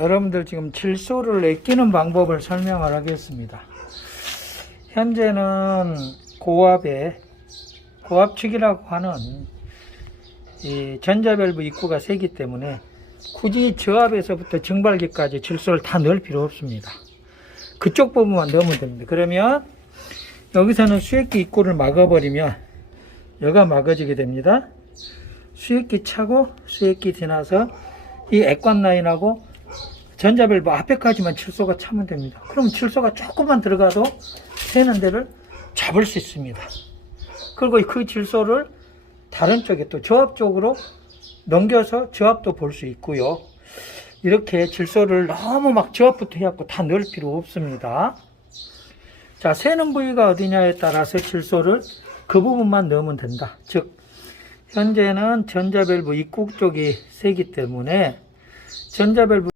여러분들 지금 질소를 내끼는 방법을 설명을 하겠습니다. 현재는 고압에 고압축이라고 하는 이 전자밸브 입구가 세기 때문에 굳이 저압에서부터 증발기까지 질소를 다 넣을 필요 없습니다. 그쪽 부분만 넣으면 됩니다. 그러면 여기서는 수액기 입구를 막아버리면 여가 막아지게 됩니다. 수액기 차고 수액기 지나서 이 액관 라인하고 전자밸브 앞에까지만 질소가 차면 됩니다. 그럼 질소가 조금만 들어가도 새는 데를 잡을 수 있습니다. 그리고 그 질소를 다른 쪽에 또 저압 쪽으로 넘겨서 저압도 볼 수 있고요. 이렇게 질소를 너무 막 저압부터 해갖고 다 넣을 필요 없습니다. 자, 새는 부위가 어디냐에 따라서 질소를 그 부분만 넣으면 된다. 즉, 현재는 전자밸브 입구 쪽이 세기 때문에 전자밸브